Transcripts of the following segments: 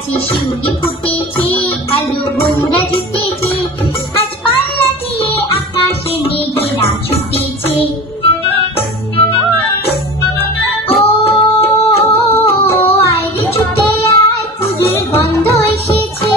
গাছে শিউলি ফুটেছে, কালো ভোমরা জুটেছে, আজ পাল্লা দিয়ে আকাশে মেঘেরা ছুটেছে। ও আয়রে ছুটে আয়, পুজোর গন্ধ এসেছে।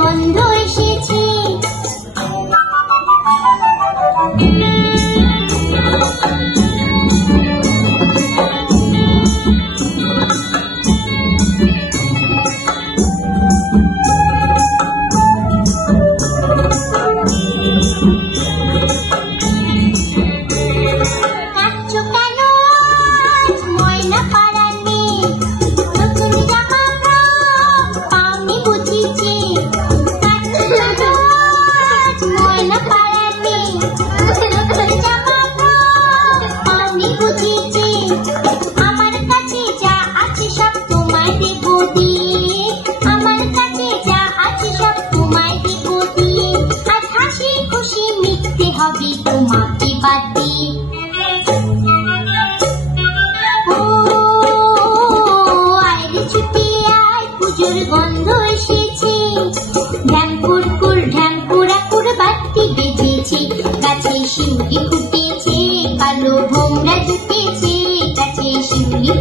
গন্ধ এসেছে। কাঁদছো কেন আজ ময়না পাড়ার মেয়ে, নতুন জামা ফ্রক পাওনি বুঝিছে। ময়না পাড়ার মেয়ে, নতুন জামা ফ্রক পাওনি বুঝিছে। আমার কাছে যা আছে সব তোমায় দেব দিয়ে, আমার কাছে যা আছে সব তোমায় দেব দিয়ে, আজ হাসি খুশি মিটতে হবে তোমাকে বাদ দিয়ে। ও আয়রে ছুটে আয়, পুজোর গন্ধ এসেছে। ঢ্যাং কুড়কুড় ঢ্যাং কুড়াকুড় বাতি বেজেছে, গাছে শিউলি ফুটেছে, কালো ভোমরা জুটেছে, গাছে শিউলি